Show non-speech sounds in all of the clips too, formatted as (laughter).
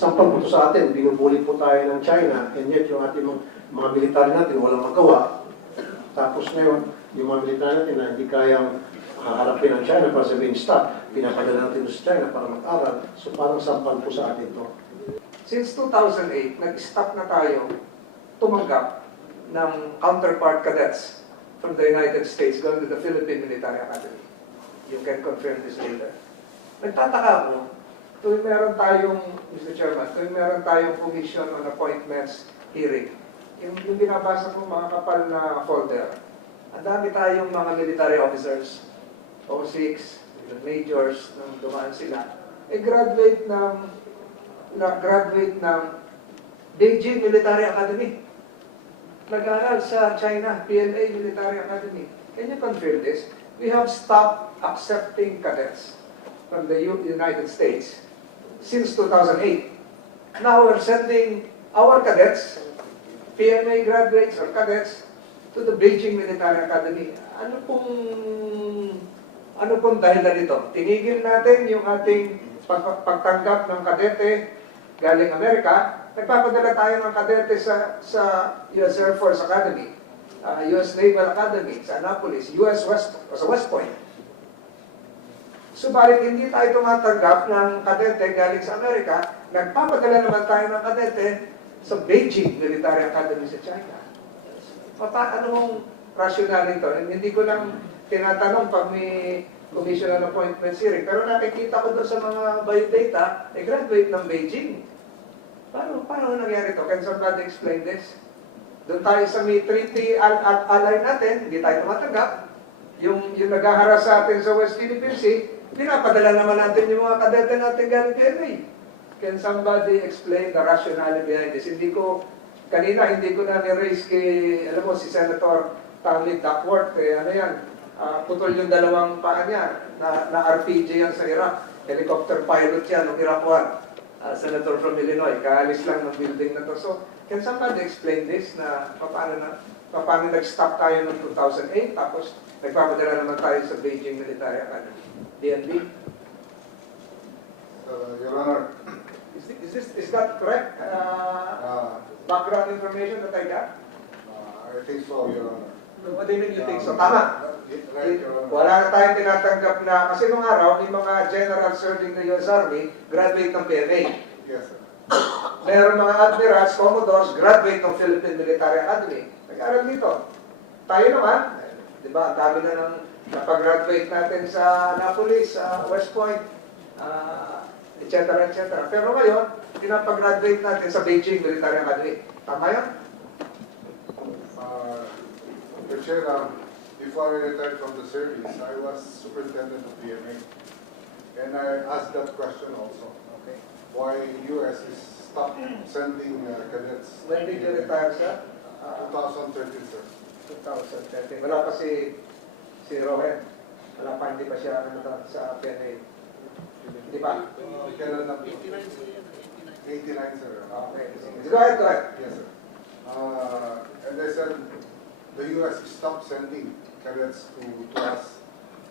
sampal po sa atin, binubuli po tayo ng China, and yet yung ating mga, mga militar natin walang magawa. Tapos ngayon, yung mga militar natin na hindi kayang haharapin ng China para sabihin stop, pinapadala natin sa China para mag-aral. So parang sampal po sa atin to. Since 2008, nag-stop na tayo tumanggap ng counterpart cadets from the United States going to the Philippine Military Academy. You can confirm this later. Nagtataka ako, tuwing meron tayong, Mr. Chairman, tuwing meron tayong commission on appointments hearing, yung, yung binabasa ko mga kapal na folder, ang dami tayong mga military officers, O6, even majors, nang dumaan sila, eh graduate ng na graduate ng Beijing Military Academy. Nag-aral sa China, PLA Military Academy. Can you confirm this? We have stopped accepting cadets from the United States since 2008. Now we're sending our cadets, PMA graduates or cadets, to the Beijing Military Academy. Ano pong ano pong dahilan nito? Tinigil natin yung ating pag- pagtanggap ng kadete galing Amerika, nagpapadala tayo ng kadete sa, sa US Air Force Academy, uh, US Naval Academy, sa Annapolis, US West, sa West Point. Subalit hindi tayo tumatanggap ng kadete galing sa Amerika, nagpapadala naman tayo ng kadete sa Beijing Military Academy sa China. Papa, anong rationale ito? And hindi ko lang tinatanong pag may commission on appointments hearing, pero nakikita ko doon sa mga biodata, eh graduate ng Beijing. Paano, paano nangyari ito? Can somebody explain this? Doon tayo sa may treaty al al ally natin, hindi tayo tumatanggap. Yung, yung naghaharas sa atin sa West Philippine Sea, pinapadala naman natin yung mga kadete natin galing PMA. Can somebody explain the rationale behind this? Hindi ko, kanina hindi ko na ni-raise kay, alam mo, si Senator Tommy Duckworth, eh, ano yan, ah, putol yung dalawang paa niya, na, na RPG yan sa Iraq. Helicopter pilot yan, ng Iraq War. Ah, Senator from Illinois, kaalis lang ng building na to. So, can somebody explain this na paano na, paano nag-stop tayo noong 2008, tapos nagpapadala naman tayo sa Beijing Military Academy? DNB? Uh, Your Honor, Is, thi- is, this, is that correct? Uh, uh, background information that I got? uh, I think so, Your Honor. What do you mean you think so? Tama. Right. Wala na tayong tinatanggap na, kasi nung araw, may mga general serving the US Army, graduate ng PMA. Yes, sir. Meron mga admirals, commodores, graduate ng Philippine Military Academy. Nag-aral dito. Tayo naman, di ba, ang dami na ng napag-graduate natin sa Annapolis, sa West Point, uh, et cetera, et cetera. Pero ngayon, pinapag-graduate natin sa Beijing Military Academy. Tama yun? Uh. Chair, um, before I retired from the service, I was superintendent of PMA. And I asked that question also, Okay. why US is stop sending uh, cadets? When did you retire, sir? Uh, 2013, sir. 2013. Wala pa si, si Rowen. Wala pa, hindi pa siya ano, sa PNA. Di ba? Uh, Kailan na? 89, sir. Okay. Go ahead, go ahead. Yes, sir. Uh, And they said the US stopped sending cadets to, to us,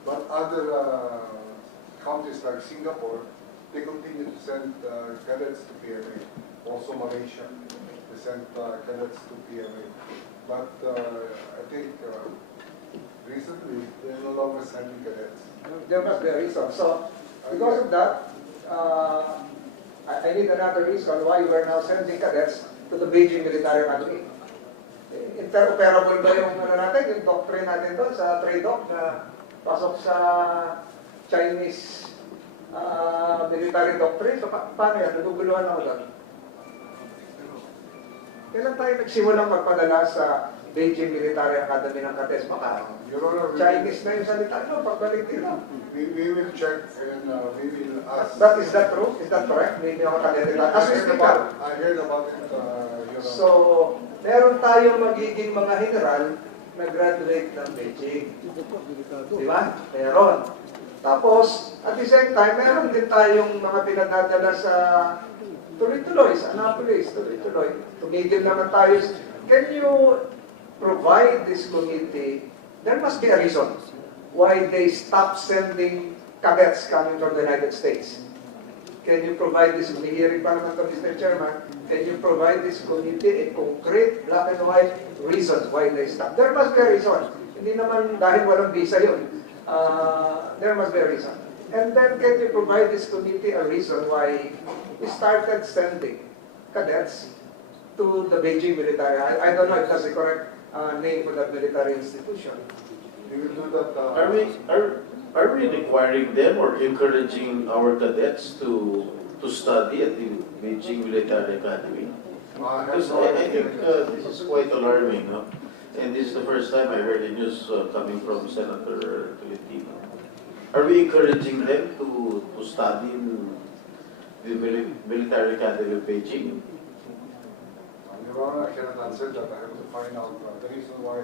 but other uh, countries like Singapore, they continue to send uh, cadets to PMA. Also Malaysia, they sent uh, cadets to PMA. But uh, I think uh, recently, they're no longer sending cadets. There must be a reason. So, because of that, uh, I, I need another reason why we're now sending cadets to the Beijing Military Academy. Interoperable ba yung ano natin, yung doctrine natin doon sa trade doc na pasok sa Chinese uh, military doctrine? So, pa paano yan? Naguguluhan ako doon. Kailan tayo nagsimulang magpadala sa Beijing Military Academy ng Kates? Baka Your Honor, we, Chinese na yung salita nyo, pagbalik nila. we, we will check and uh, we will ask. But is that true? Is that correct? May mga kadete I As we speak now. I heard about it, uh, Your Honor. So, meron tayong magiging mga general na graduate ng Beijing. Di ba? Meron. Tapos, at the same time, meron din tayong mga pinadadala sa tuloy-tuloy, sa Annapolis, tuloy-tuloy. Tumigil naman tayo. Can you provide this committee, there must be a reason why they stop sending cadets coming from the United States. can you provide this, hearing pa naman to, Mr. Chairman, can you provide this committee a concrete, black and white reasons why they stop? There must be a reason. Hindi naman dahil walang visa yun. Uh, there must be a reason. And then can you provide this committee a reason why we started sending cadets to the Beijing military? I, I don't know if that's the correct uh, name for that military institution. We will do that. uh, Are we, are, are we requiring them or encouraging our cadets to, to study at the Beijing Military Academy? Because no I, I think uh, this is quite alarming, no? And this is the first time I heard the news uh, coming from Senator Tolentino. Are we encouraging them to, to study in the mili- Military Academy of Beijing? Uh, Your Honor, I cannot answer that. I have to find out uh, the reason why uh,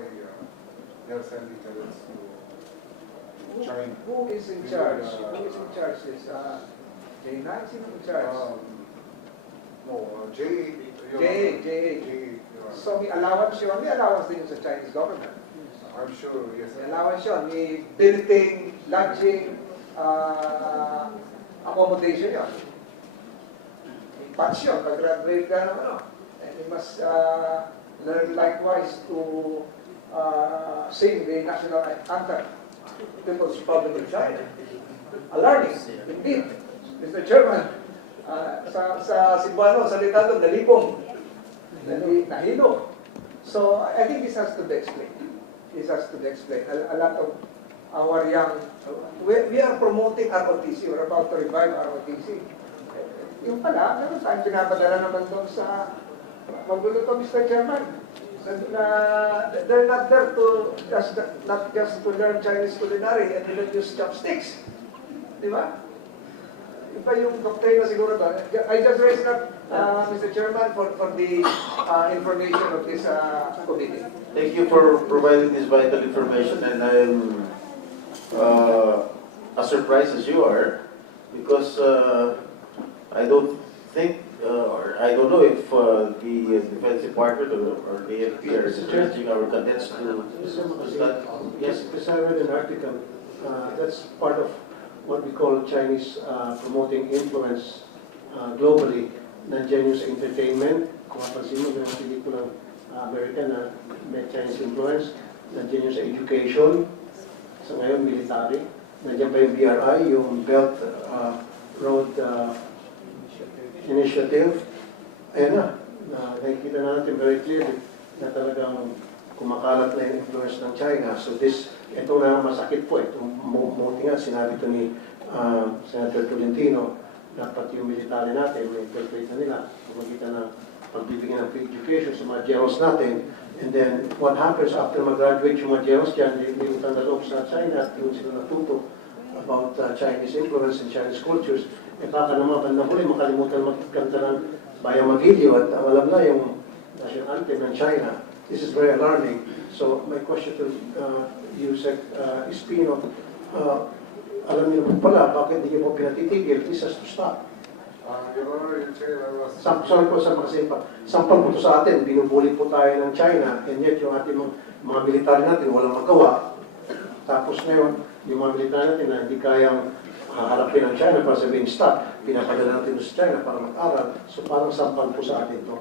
they are sending cadets to Who- China. Who is in charge? Who is in charge this? Uh, J9, in charge? Um, No, uh, J. Your J, Honor. J. J, Your Honor. So may allowance yun, may allowance din yun sa Chinese government. I'm sure, yes. May allowance yun, may billeting, lodging, uh, accommodation yun. May patch yun, pag-graduate ka ng ano. You must uh, learn likewise to uh, sing the national anthem. People's Republic of China. Alarming, indeed. Mr. Chairman, (laughs) uh, sa, sa Cebuano, salita doon, nalipong, nali, nahilo. So I think this has to be explained. This has to be explained. A, a lot of our young, we, we are promoting ROTC, we're about to revive ROTC. Yung pala, meron tayong pinapadala naman doon sa, magulo to Mr. Chairman, na, they're not there to, just, not just to learn Chinese culinary and even use chopsticks. Di ba? Iba yung doctrine na siguro to. I just raised that, uh, Mr. Chairman, for, for the uh, information of this uh, committee. Thank you for providing this vital information and I'm uh, as surprised as you are because uh, I don't think or I don't know if uh, the Defense Department or, or the AFP are encouraging our cadets to, to study. Yes, Because I read an article, uh, that's part of what we call Chinese uh, promoting influence uh, globally. Nandiyan yung sa entertainment, kung mo, yung pelikulang uh, American na may Chinese influence. Nandiyan yung sa education, sa ngayon military. Nandiyan pa yung BRI, yung Belt uh, Road uh, Initiative. Ayan na, na nakikita natin very clearly na talagang kumakalat na yung influence ng China. So this, ito na masakit po. Ito, mu- muti nga, sinabi to ni uh, Senator Tolentino, dapat yung military natin, may interpret na nila, kumakita ng pagbibigyan ng free education sa mga generals natin. And then, what happens after mag-graduate yung mga generals dyan, utang na loob sa China at doon sila natuto about uh, Chinese influence and Chinese cultures. E baka naman, bandang huli, makalimutan magkanta ng bayang magiliw at alam na yung national anthem ng China. This is very alarming. So my question to uh, you, Sec uh, Espino, uh, alam niyo pala, bakit hindi niyo po pinatitigil? This has to stop. Uh. Sam sorry po sa mga simpa. Sampal po sa atin, binubuli po tayo ng China, and yet yung ating mga, mga militar natin walang magawa. Tapos ngayon, yung mga militar natin na hindi kayang haharapin ng China para sabihin stop, pinapadala natin sa China para mag-aral. So parang sampal po sa atin to.